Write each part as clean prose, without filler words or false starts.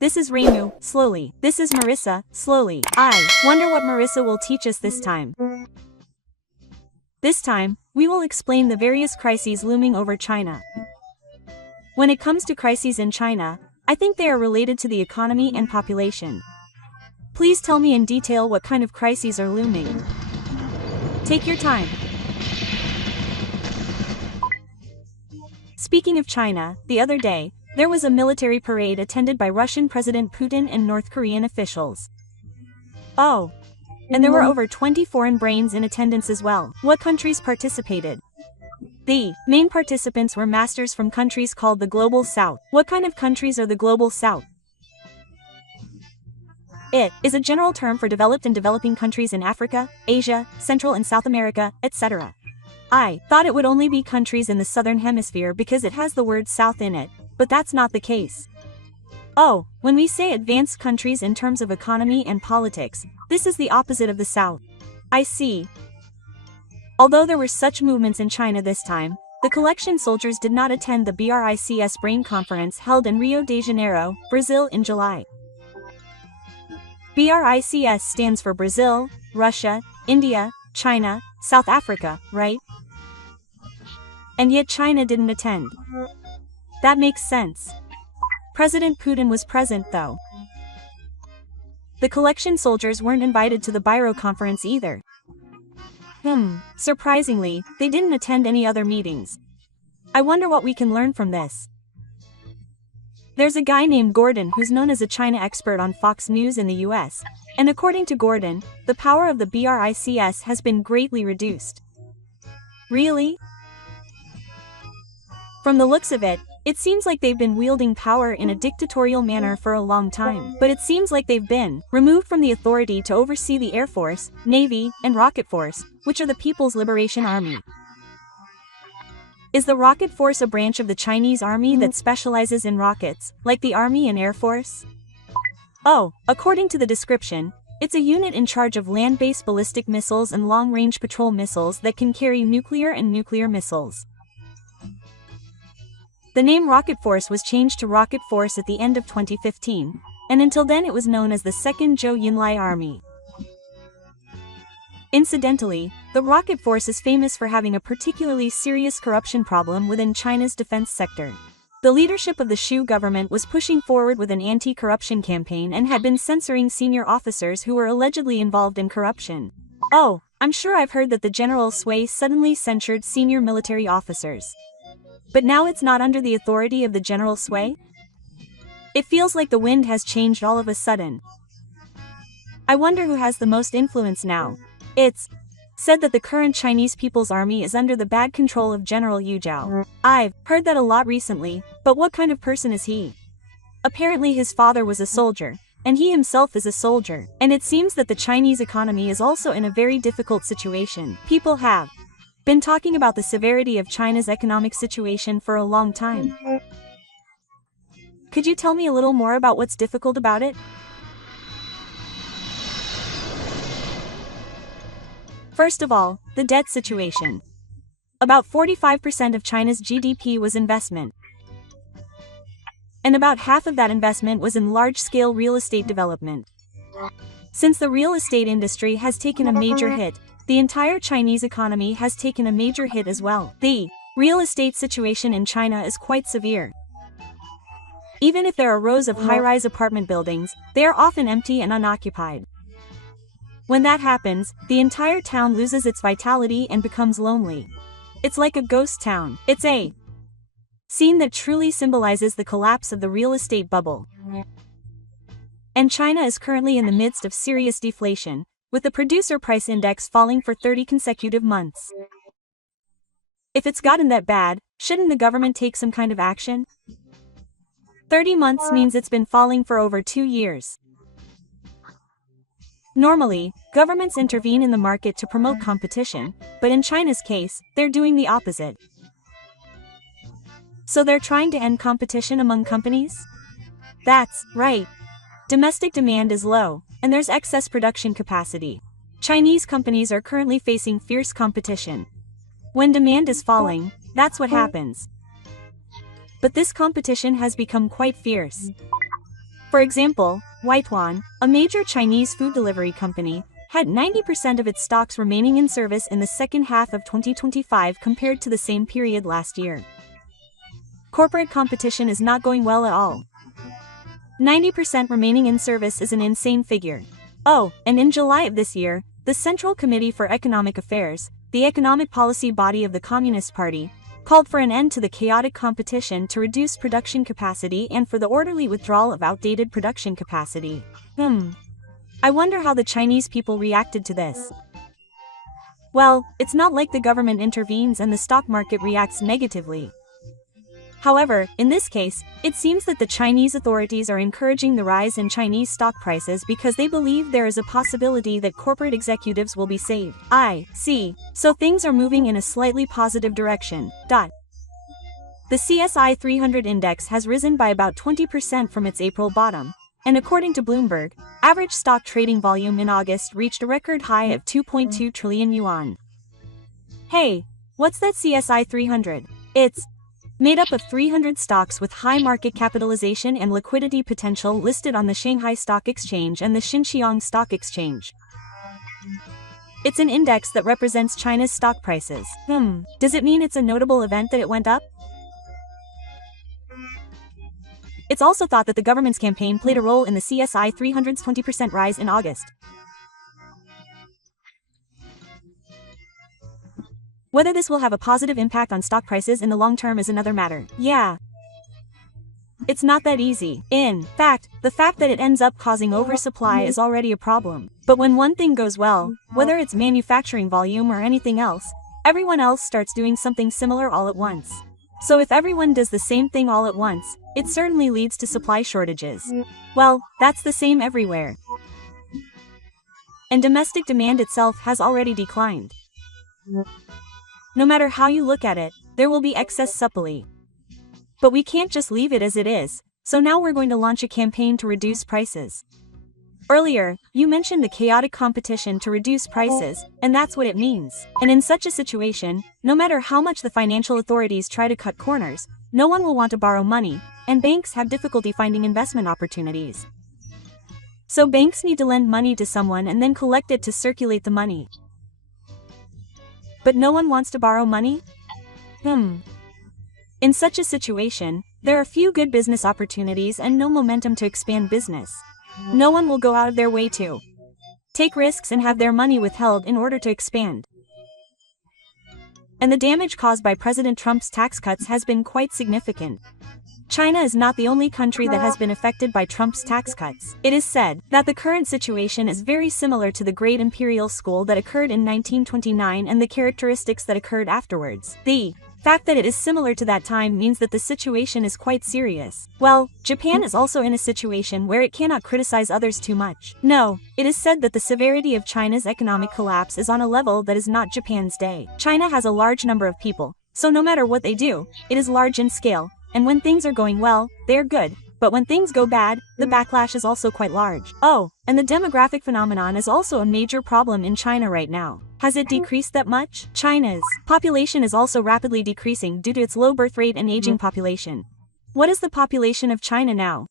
This is Renu, slowly. This is Marissa, slowly. I wonder what Marissa will teach us this time. This time, we will explain the various crises looming over China. When it comes to crises in China, I think they are related to the economy and population. Please tell me in detail what kind of crises are looming. Take your time. Speaking of China, the other day, there was a military parade attended by Russian President Putin and North Korean officials. Oh. And there were over 20 foreign brains in attendance as well. What countries participated? The main participants were masters from countries called the Global South. What kind of countries are the Global South? It is a general term for developed and developing countries in Africa, Asia, Central and South America, etc. I thought it would only be countries in the Southern Hemisphere because it has the word South in it, but that's not the case. Oh, when we say advanced countries in terms of economy and politics, this is the opposite of the South. I see. Although there were such movements in China this time, the collection soldiers did not attend the BRICS Brain Conference held in Rio de Janeiro, Brazil in July. BRICS stands for Brazil, Russia, India, China, South Africa, right? And yet China didn't attend. That makes sense. President Putin was present though. The collection soldiers weren't invited to the Biro conference either. Surprisingly, they didn't attend any other meetings. I wonder what we can learn from this. There's a guy named Gordon who's known as a China expert on Fox News in the US, and according to Gordon, the power of the BRICS has been greatly reduced. Really? From the looks of it, it seems like they've been wielding power in a dictatorial manner for a long time, but it seems like they've been removed from the authority to oversee the Air Force, Navy, and Rocket Force, which are the People's Liberation Army. Is the Rocket Force a branch of the Chinese Army that specializes in rockets, like the Army and Air Force? Oh, according to the description, it's a unit in charge of land-based ballistic missiles and long-range patrol missiles that can carry nuclear and nuclear missiles. The name Rocket Force was changed to Rocket Force at the end of 2015, and until then it was known as the 2nd Zhou Yunlai Army. Incidentally, the Rocket Force is famous for having a particularly serious corruption problem within China's defense sector. The leadership of the Xu government was pushing forward with an anti-corruption campaign and had been censoring senior officers who were allegedly involved in corruption. Oh, I'm sure I've heard that the General Sui suddenly censured senior military officers. But now it's not under the authority of the General Sui? It feels like the wind has changed all of a sudden. I wonder who has the most influence now. It's said that the current Chinese People's Army is under the bad control of General Yu Zhao. I've heard that a lot recently, but what kind of person is he? Apparently his father was a soldier, and he himself is a soldier, and it seems that the Chinese economy is also in a very difficult situation. People have been talking about the severity of China's economic situation for a long time. Could you tell me a little more about what's difficult about it? First of all, the debt situation. About 45% of China's GDP was investment. And about half of that investment was in large-scale real estate development. Since the real estate industry has taken a major hit, the entire Chinese economy has taken a major hit as well. The real estate situation in China is quite severe. Even if there are rows of high-rise apartment buildings, they are often empty and unoccupied. When that happens, the entire town loses its vitality and becomes lonely. It's like a ghost town. It's a scene that truly symbolizes the collapse of the real estate bubble. And China is currently in the midst of serious deflation, with the producer price index falling for 30 consecutive months. If it's gotten that bad, shouldn't the government take some kind of action? 30 months means it's been falling for over 2 years. Normally, governments intervene in the market to promote competition, but in China's case, they're doing the opposite. So they're trying to end competition among companies? That's right. Domestic demand is low, and there's excess production capacity. Chinese companies are currently facing fierce competition. When demand is falling, that's what happens. But this competition has become quite fierce. For example, Weituan, a major Chinese food delivery company, had 90% of its stocks remaining in service in the second half of 2025 compared to the same period last year. Corporate competition is not going well at all. 90% remaining in service is an insane figure. Oh, and in July of this year, the Central Committee for Economic Affairs, the economic policy body of the Communist Party, called for an end to the chaotic competition to reduce production capacity and for the orderly withdrawal of outdated production capacity. I wonder how the Chinese people reacted to this. Well, it's not like the government intervenes and the stock market reacts negatively. However, in this case, it seems that the Chinese authorities are encouraging the rise in Chinese stock prices because they believe there is a possibility that corporate executives will be saved. I see. So things are moving in a slightly positive direction. The CSI 300 index has risen by about 20% from its April bottom, and according to Bloomberg, average stock trading volume in August reached a record high of 2.2 trillion yuan. Hey, what's that CSI 300? It's made up of 300 stocks with high market capitalization and liquidity potential listed on the Shanghai Stock Exchange and the Xinjiang Stock Exchange. It's an index that represents China's stock prices. Does it mean it's a notable event that it went up? It's also thought that the government's campaign played a role in the CSI 300's 20% rise in August. Whether this will have a positive impact on stock prices in the long term is another matter. Yeah. It's not that easy. In fact, the fact that it ends up causing oversupply is already a problem. But when one thing goes well, whether it's manufacturing volume or anything else, everyone else starts doing something similar all at once. So if everyone does the same thing all at once, it certainly leads to supply shortages. Well, that's the same everywhere. And domestic demand itself has already declined. No matter how you look at it, there will be excess supply. But we can't just leave it as it is, so now we're going to launch a campaign to reduce prices. Earlier, you mentioned the chaotic competition to reduce prices, and that's what it means. And in such a situation, no matter how much the financial authorities try to cut corners, no one will want to borrow money, and banks have difficulty finding investment opportunities. So banks need to lend money to someone and then collect it to circulate the money. But no one wants to borrow money? In such a situation, there are few good business opportunities and no momentum to expand business. No one will go out of their way to take risks and have their money withheld in order to expand. And the damage caused by President Trump's tax cuts has been quite significant. China is not the only country that has been affected by Trump's tax cuts. It is said that the current situation is very similar to the Great Imperial School that occurred in 1929 and the characteristics that occurred afterwards. The fact that it is similar to that time means that the situation is quite serious. Well, Japan is also in a situation where it cannot criticize others too much. No, it is said that the severity of China's economic collapse is on a level that is not Japan's day. China has a large number of people, so no matter what they do, it is large in scale. And when things are going well, they are good, but when things go bad, the backlash is also quite large. Oh, and the demographic phenomenon is also a major problem in China right now. Has it decreased that much? China's population is also rapidly decreasing due to its low birth rate and aging population. What is the population of China now?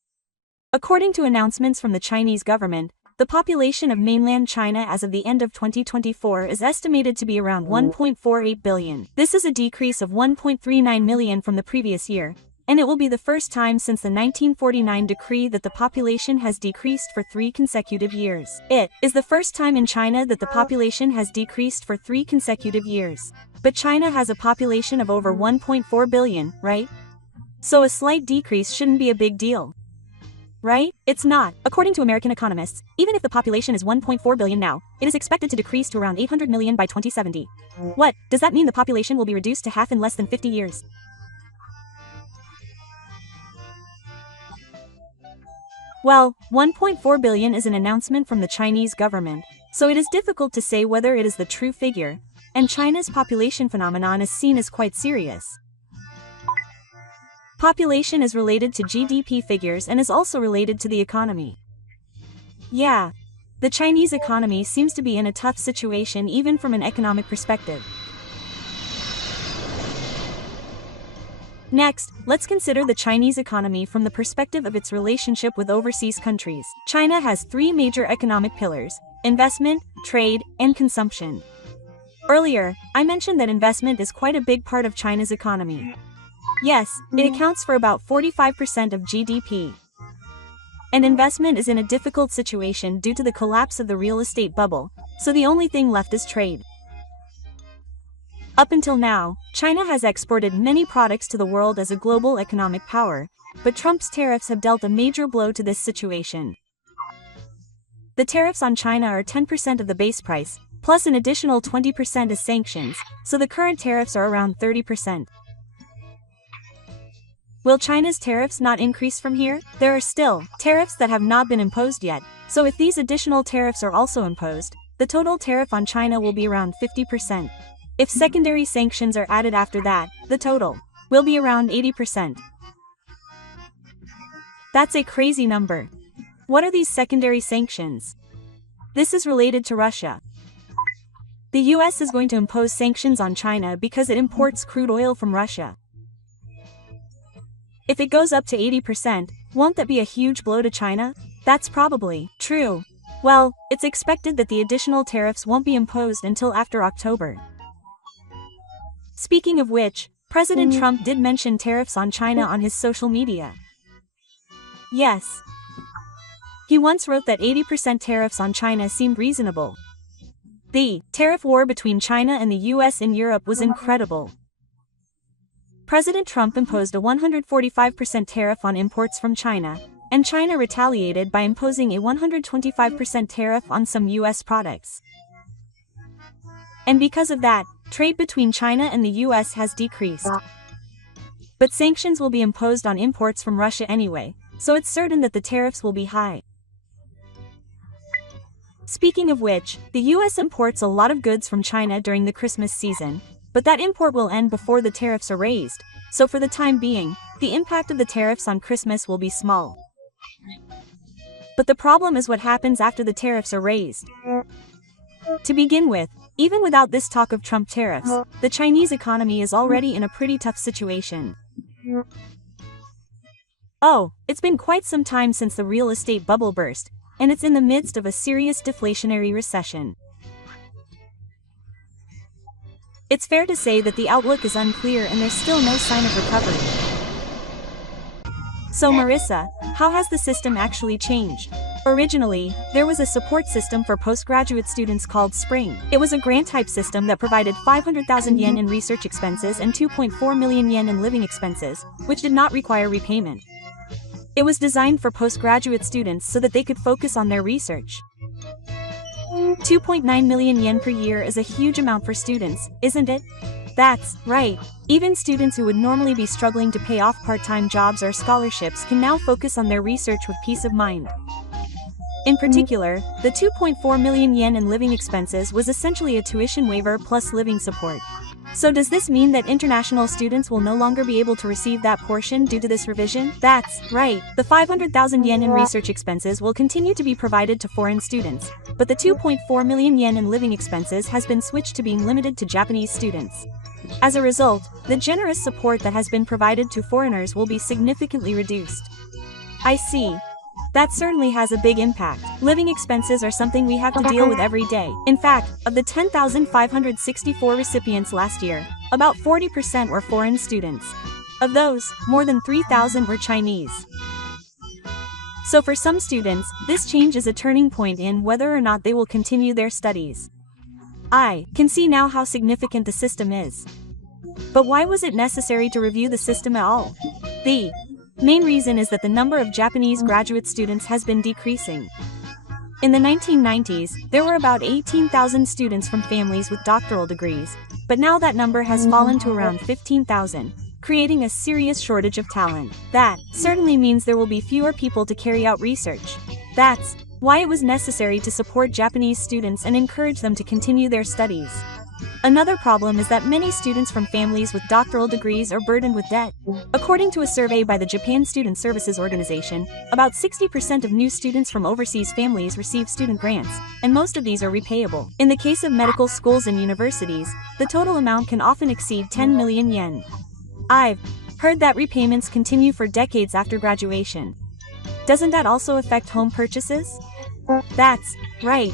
According to announcements from the Chinese government, the population of mainland China as of the end of 2024 is estimated to be around 1.48 billion. This is a decrease of 1.39 million from the previous year, and it will be the first time since the 1949 decree that the population has decreased for 3 consecutive years. It is the first time in China that the population has decreased for 3 consecutive years. But China has a population of over 1.4 billion, right? So a slight decrease shouldn't be a big deal. Right? It's not. According to American economists, even if the population is 1.4 billion now, it is expected to decrease to around 800 million by 2070. What? Does that mean the population will be reduced to half in less than 50 years? Well, 1.4 billion is an announcement from the Chinese government, so it is difficult to say whether it is the true figure, and China's population phenomenon is seen as quite serious. Population is related to GDP figures and is also related to the economy. Yeah, the Chinese economy seems to be in a tough situation even from an economic perspective. Next, let's consider the Chinese economy from the perspective of its relationship with overseas countries. China has three major economic pillars: investment, trade, and consumption. Earlier, I mentioned that investment is quite a big part of China's economy. Yes, it accounts for about 45% of GDP. And investment is in a difficult situation due to the collapse of the real estate bubble, so the only thing left is trade. Up until now, China has exported many products to the world as a global economic power, but Trump's tariffs have dealt a major blow to this situation. The tariffs on China are 10% of the base price, plus an additional 20% as sanctions, so the current tariffs are around 30%. Will China's tariffs not increase from here? There are still tariffs that have not been imposed yet, so if these additional tariffs are also imposed, the total tariff on China will be around 50%. If secondary sanctions are added after that, the total will be around 80%. That's a crazy number. What are these secondary sanctions? This is related to Russia. The US is going to impose sanctions on China because it imports crude oil from Russia. If it goes up to 80%, won't that be a huge blow to China? That's probably true. Well, it's expected that the additional tariffs won't be imposed until after October. Speaking of which, President Trump did mention tariffs on China on his social media. Yes. He once wrote that 80% tariffs on China seemed reasonable. The tariff war between China and the US in Europe was incredible. President Trump imposed a 145% tariff on imports from China, and China retaliated by imposing a 125% tariff on some US products. And because of that, trade between China and the US has decreased. But sanctions will be imposed on imports from Russia anyway, so it's certain that the tariffs will be high. Speaking of which, the US imports a lot of goods from China during the Christmas season, but that import will end before the tariffs are raised, so for the time being, the impact of the tariffs on Christmas will be small. But the problem is what happens after the tariffs are raised. To begin with, even without this talk of Trump tariffs, the Chinese economy is already in a pretty tough situation. Oh, it's been quite some time since the real estate bubble burst, and it's in the midst of a serious deflationary recession. It's fair to say that the outlook is unclear and there's still no sign of recovery. So Marissa, how has the system actually changed? Originally, there was a support system for postgraduate students called Spring. It was a grant-type system that provided 500,000 yen in research expenses and 2.4 million yen in living expenses, which did not require repayment. It was designed for postgraduate students so that they could focus on their research. 2.9 million yen per year is a huge amount for students, isn't it? That's right. Even students who would normally be struggling to pay off part-time jobs or scholarships can now focus on their research with peace of mind. In particular, the 2.4 million yen in living expenses was essentially a tuition waiver plus living support. So does this mean that international students will no longer be able to receive that portion due to this revision? That's right. The 500,000 yen in research expenses will continue to be provided to foreign students, but the 2.4 million yen in living expenses has been switched to being limited to Japanese students. As a result, the generous support that has been provided to foreigners will be significantly reduced. I see. That certainly has a big impact. Living expenses are something we have to deal with every day. In fact, of the 10,564 recipients last year, about 40% were foreign students. Of those, more than 3,000 were Chinese. So for some students, this change is a turning point in whether or not they will continue their studies. I can see now how significant the system is. But why was it necessary to review the system at all? The main reason is that the number of Japanese graduate students has been decreasing. In the 1990s, there were about 18,000 students from families with doctoral degrees, but now that number has fallen to around 15,000, creating a serious shortage of talent. That certainly means there will be fewer people to carry out research. That's why it was necessary to support Japanese students and encourage them to continue their studies. Another problem is that many students from families with doctoral degrees are burdened with debt. According to a survey by the Japan Student Services Organization, about 60% of new students from overseas families receive student grants, and most of these are repayable. In the case of medical schools and universities, the total amount can often exceed 10 million yen. Heard that repayments continue for decades after graduation. Doesn't that also affect home purchases? That's right.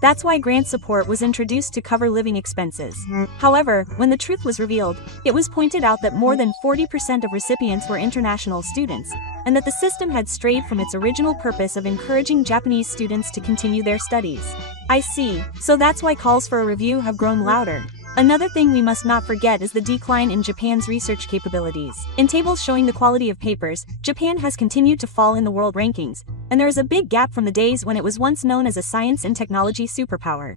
That's why grant support was introduced to cover living expenses. However, when the truth was revealed, it was pointed out that more than 40% of recipients were international students, and that the system had strayed from its original purpose of encouraging Japanese students to continue their studies. I see, so that's why calls for a review have grown louder. Another thing we must not forget is the decline in Japan's research capabilities. In tables showing the quality of papers, Japan has continued to fall in the world rankings, and there is a big gap from the days when it was once known as a science and technology superpower.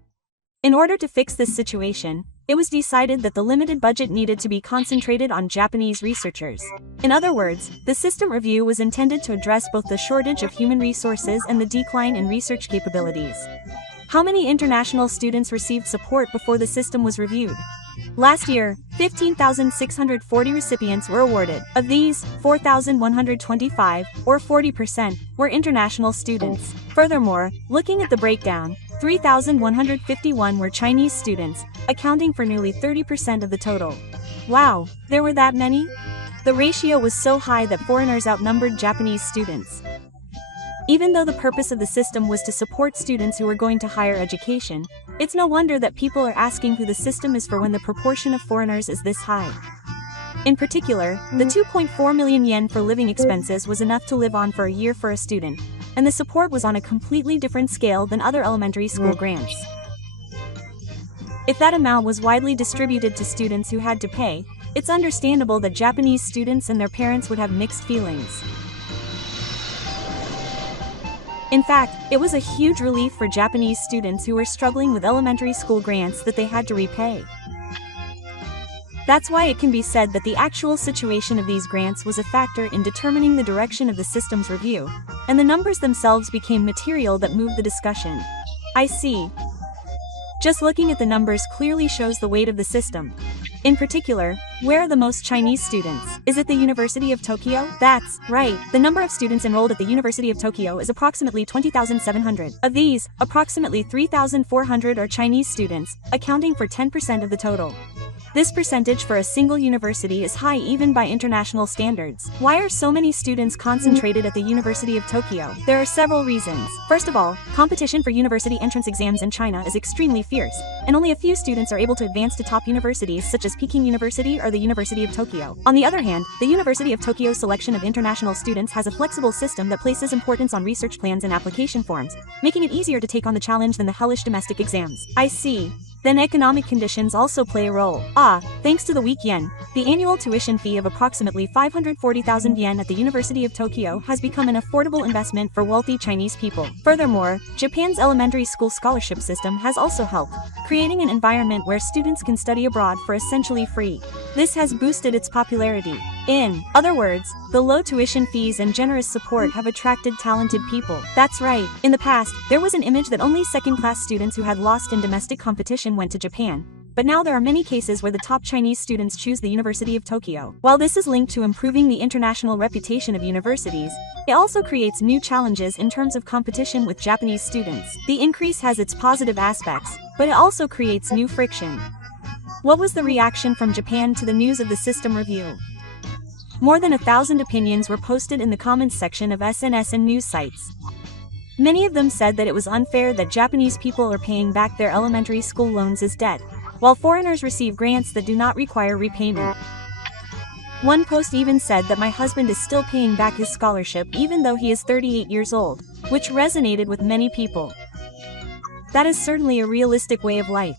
In order to fix this situation, it was decided that the limited budget needed to be concentrated on Japanese researchers. In other words, the system review was intended to address both the shortage of human resources and the decline in research capabilities. How many international students received support before the system was reviewed? Last year, 15,640 recipients were awarded. Of these, 4,125, or 40%, were international students. Furthermore, looking at the breakdown, 3,151 were Chinese students, accounting for nearly 30% of the total. Wow, there were that many? The ratio was so high that foreigners outnumbered Japanese students. Even though the purpose of the system was to support students who were going to higher education, it's no wonder that people are asking who the system is for when the proportion of foreigners is this high. In particular, the 2.4 million yen for living expenses was enough to live on for a year for a student, and the support was on a completely different scale than other elementary school grants. If that amount was widely distributed to students who had to pay, it's understandable that Japanese students and their parents would have mixed feelings. In fact, it was a huge relief for Japanese students who were struggling with elementary school grants that they had to repay. That's why it can be said that the actual situation of these grants was a factor in determining the direction of the system's review, and the numbers themselves became material that moved the discussion. I see. Just looking at the numbers clearly shows the weight of the system. In particular, where are the most Chinese students? Is it the University of Tokyo? That's right. The number of students enrolled at the University of Tokyo is approximately 20,700. Of these, approximately 3,400 are Chinese students, accounting for 10% of the total. This percentage for a single university is high even by international standards. Why are so many students concentrated at the University of Tokyo? There are several reasons. First of all, competition for university entrance exams in China is extremely fierce, and only a few students are able to advance to top universities such as Peking University or the University of Tokyo. On the other hand, the University of Tokyo's selection of international students has a flexible system that places importance on research plans and application forms, making it easier to take on the challenge than the hellish domestic exams. I see. Then economic conditions also play a role. Thanks to the weak yen, the annual tuition fee of approximately 540,000 yen at the University of Tokyo has become an affordable investment for wealthy Chinese people. Furthermore, Japan's elementary school scholarship system has also helped, creating an environment where students can study abroad for essentially free. This has boosted its popularity. In other words, the low tuition fees and generous support have attracted talented people. That's right. In the past, there was an image that only second-class students who had lost in domestic competition went to Japan. But now there are many cases where the top Chinese students choose the University of Tokyo. While this is linked to improving the international reputation of universities, it also creates new challenges in terms of competition with Japanese students. The increase has its positive aspects, but it also creates new friction. What was the reaction from Japan to the news of the system review? More than 1,000 opinions were posted in the comments section of SNS and news sites. Many of them said that it was unfair that Japanese people are paying back their elementary school loans as debt, while foreigners receive grants that do not require repayment. One post even said that my husband is still paying back his scholarship even though he is 38 years old, which resonated with many people. That is certainly a realistic way of life.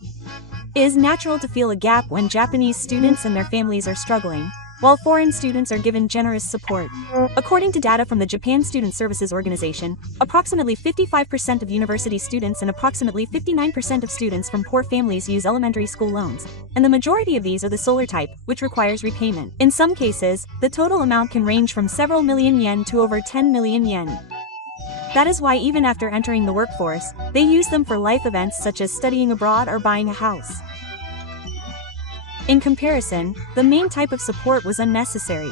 It is natural to feel a gap when Japanese students and their families are struggling, while foreign students are given generous support. According to data from the Japan Student Services Organization, approximately 55% of university students and approximately 59% of students from poor families use elementary school loans, and the majority of these are the solar type, which requires repayment. In some cases, the total amount can range from several million yen to over 10 million yen. That is why even after entering the workforce, they use them for life events such as studying abroad or buying a house. In comparison, the main type of support was unnecessary.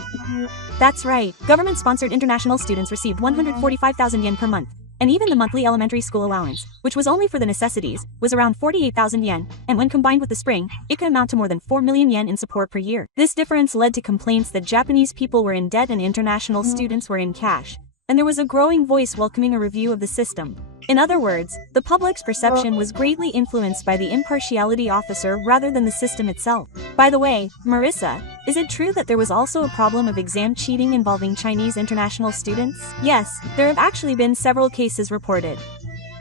That's right, government-sponsored international students received 145,000 yen per month, and even the monthly elementary school allowance, which was only for the necessities, was around 48,000 yen, and when combined with the spring, it could amount to more than 4 million yen in support per year. This difference led to complaints that Japanese people were in debt and international students were in cash, and there was a growing voice welcoming a review of the system. In other words, the public's perception was greatly influenced by the impartiality officer rather than the system itself. By the way, Marissa, is it true that there was also a problem of exam cheating involving Chinese international students? Yes, there have actually been several cases reported.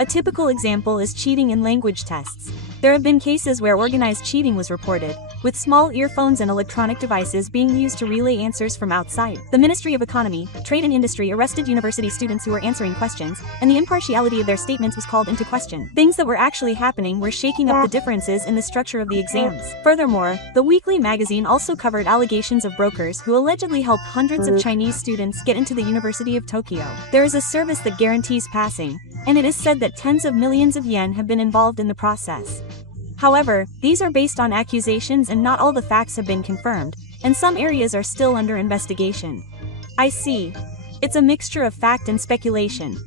A typical example is cheating in language tests. There have been cases where organized cheating was reported, with small earphones and electronic devices being used to relay answers from outside. The Ministry of Economy, Trade and Industry arrested university students who were answering questions, and the impartiality of their statements was called into question. Things that were actually happening were shaking up the differences in the structure of the exams. Furthermore, the weekly magazine also covered allegations of brokers who allegedly helped hundreds of Chinese students get into the University of Tokyo. There is a service that guarantees passing, and it is said that tens of millions of yen have been involved in the process. However, these are based on accusations and not all the facts have been confirmed, and some areas are still under investigation. I see. It's a mixture of fact and speculation.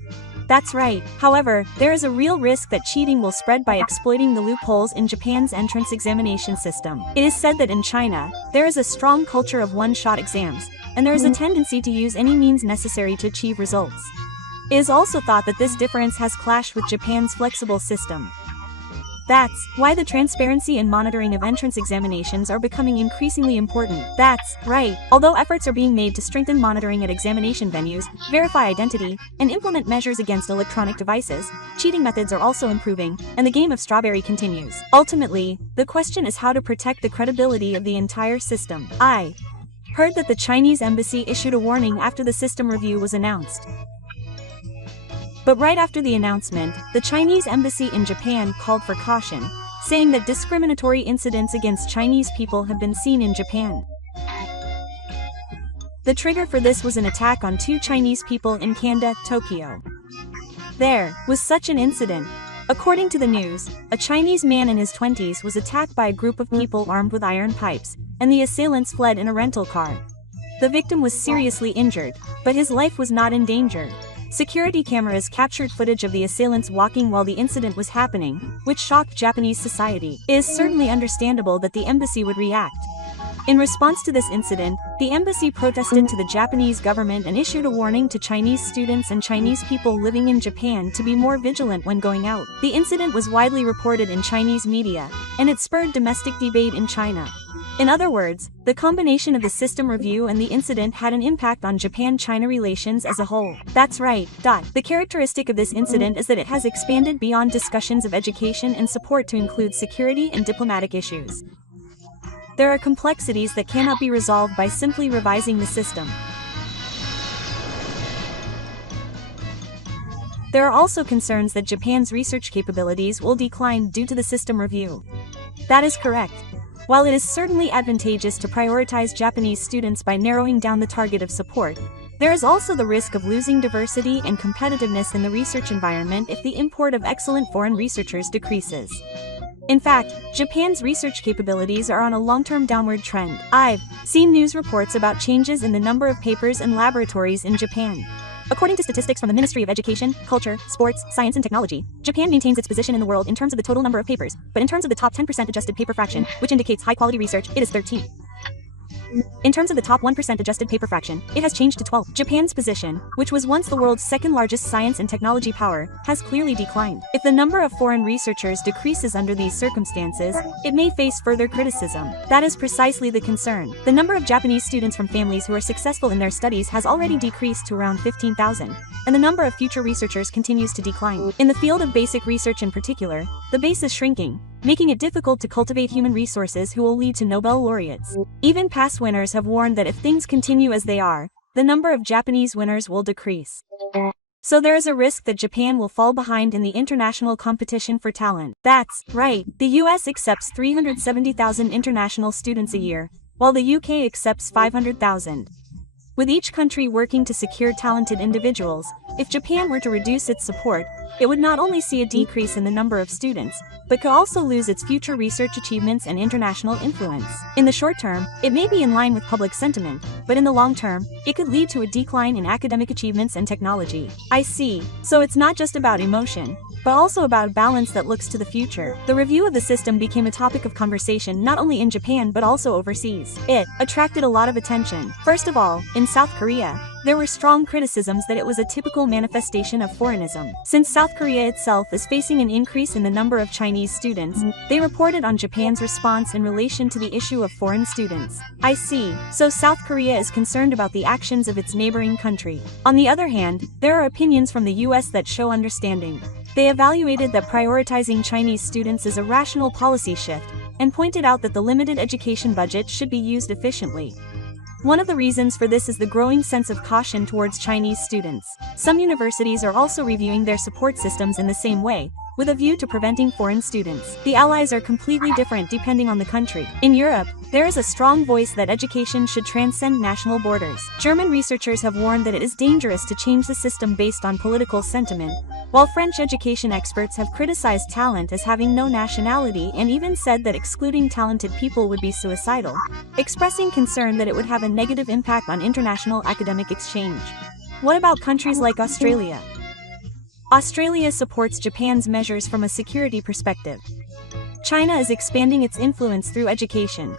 That's right. However, there is a real risk that cheating will spread by exploiting the loopholes in Japan's entrance examination system. It is said that in China, there is a strong culture of one-shot exams, and there is a tendency to use any means necessary to achieve results. It is also thought that this difference has clashed with Japan's flexible system. That's why the transparency and monitoring of entrance examinations are becoming increasingly important. That's right. Although efforts are being made to strengthen monitoring at examination venues, verify identity, and implement measures against electronic devices, cheating methods are also improving, and the game of strawberry continues. Ultimately, the question is how to protect the credibility of the entire system. I heard that the Chinese embassy issued a warning after the system review was announced. But right after the announcement, the Chinese embassy in Japan called for caution, saying that discriminatory incidents against Chinese people have been seen in Japan. The trigger for this was an attack on 2 Chinese people in Kanda, Tokyo. There was such an incident. According to the news, a Chinese man in his 20s was attacked by a group of people armed with iron pipes, and the assailants fled in a rental car. The victim was seriously injured, but his life was not in danger. Security cameras captured footage of the assailants walking while the incident was happening, which shocked Japanese society. It is certainly understandable that the embassy would react. In response to this incident, the embassy protested to the Japanese government and issued a warning to Chinese students and Chinese people living in Japan to be more vigilant when going out. The incident was widely reported in Chinese media, and it spurred domestic debate in China. In other words, the combination of the system review and the incident had an impact on Japan-China relations as a whole. That's right. The characteristic of this incident is that it has expanded beyond discussions of education and support to include security and diplomatic issues. There are complexities that cannot be resolved by simply revising the system. There are also concerns that Japan's research capabilities will decline due to the system review. That is correct. While it is certainly advantageous to prioritize Japanese students by narrowing down the target of support, there is also the risk of losing diversity and competitiveness in the research environment if the import of excellent foreign researchers decreases. In fact, Japan's research capabilities are on a long-term downward trend. I've seen news reports about changes in the number of papers and laboratories in Japan. According to statistics from the Ministry of Education, Culture, Sports, Science and Technology, Japan maintains its position in the world in terms of the total number of papers, but in terms of the top 10% adjusted paper fraction, which indicates high-quality research, it is 13. In terms of the top 1% adjusted paper fraction, it has changed to 12. Japan's position, which was once the world's second largest science and technology power, has clearly declined. If the number of foreign researchers decreases under these circumstances, it may face further criticism. That is precisely the concern. The number of Japanese students from families who are successful in their studies has already decreased to around 15,000, and the number of future researchers continues to decline. In the field of basic research in particular, the base is shrinking, making it difficult to cultivate human resources who will lead to Nobel laureates. Even past winners have warned that if things continue as they are, the number of Japanese winners will decrease. So there is a risk that Japan will fall behind in the international competition for talent. That's right. The US accepts 370,000 international students a year, while the UK accepts 500,000. with each country working to secure talented individuals. If Japan were to reduce its support, it would not only see a decrease in the number of students, but could also lose its future research achievements and international influence. In the short term, it may be in line with public sentiment, but in the long term, it could lead to a decline in academic achievements and technology. I see. So it's not just about emotion, but also about balance that looks to the future. The review of the system became a topic of conversation not only in Japan but also overseas. It attracted a lot of attention. First of all, in South Korea, there were strong criticisms that it was a typical manifestation of foreignism. Since South Korea itself is facing an increase in the number of Chinese students, they reported on Japan's response in relation to the issue of foreign students. I see. So South Korea is concerned about the actions of its neighboring country. On the other hand, there are opinions from the US that show understanding. They evaluated that prioritizing Chinese students is a rational policy shift, and pointed out that the limited education budget should be used efficiently. One of the reasons for this is the growing sense of caution towards Chinese students. Some universities are also reviewing their support systems in the same way, with a view to preventing foreign students. The allies are completely different depending on the country. In Europe, there is a strong voice that education should transcend national borders. German researchers have warned that it is dangerous to change the system based on political sentiment, while French education experts have criticized talent as having no nationality and even said that excluding talented people would be suicidal, expressing concern that it would have a negative impact on international academic exchange. What about countries like Australia? Australia supports Japan's measures from a security perspective. China is expanding its influence through education.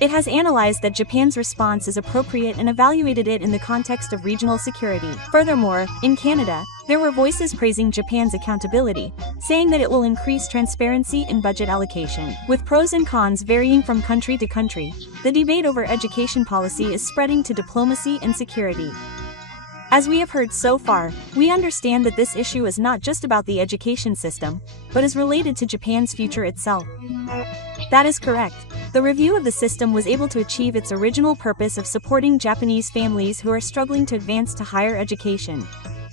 It has analyzed that Japan's response is appropriate and evaluated it in the context of regional security. Furthermore, in Canada, there were voices praising Japan's accountability, saying that it will increase transparency in budget allocation. With pros and cons varying from country to country, the debate over education policy is spreading to diplomacy and security. As we have heard so far, we understand that this issue is not just about the education system, but is related to Japan's future itself. That is correct. The review of the system was able to achieve its original purpose of supporting Japanese families who are struggling to advance to higher education.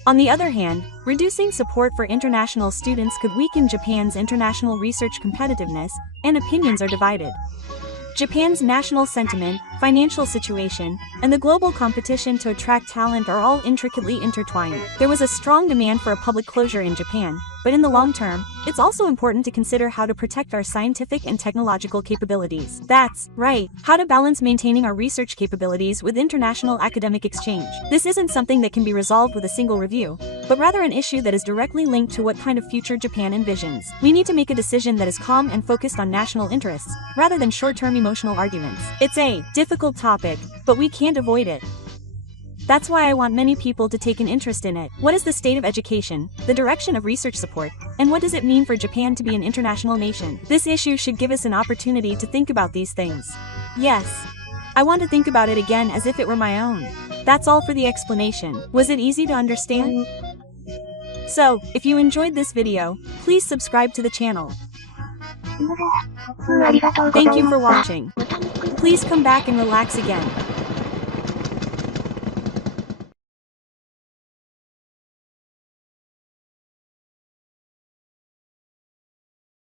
On the other hand, reducing support for international students could weaken Japan's international research competitiveness, and opinions are divided. Japan's national sentiment, financial situation, and the global competition to attract talent are all intricately intertwined. There was a strong demand for a public closure in Japan, but in the long term, it's also important to consider how to protect our scientific and technological capabilities. That's right, how to balance maintaining our research capabilities with international academic exchange. This isn't something that can be resolved with a single review, but rather an issue that is directly linked to what kind of future Japan envisions. We need to make a decision that is calm and focused on national interests, rather than short-term emotional arguments. It's a difficult topic, but we can't avoid it. That's why I want many people to take an interest in it. What is the state of education, the direction of research support, and what does it mean for Japan to be an international nation? This issue should give us an opportunity to think about these things. Yes. I want to think about it again as if it were my own. That's all for the explanation. Was it easy to understand? So, if you enjoyed this video, please subscribe to the channel. Thank you for watching. Please come back and relax again.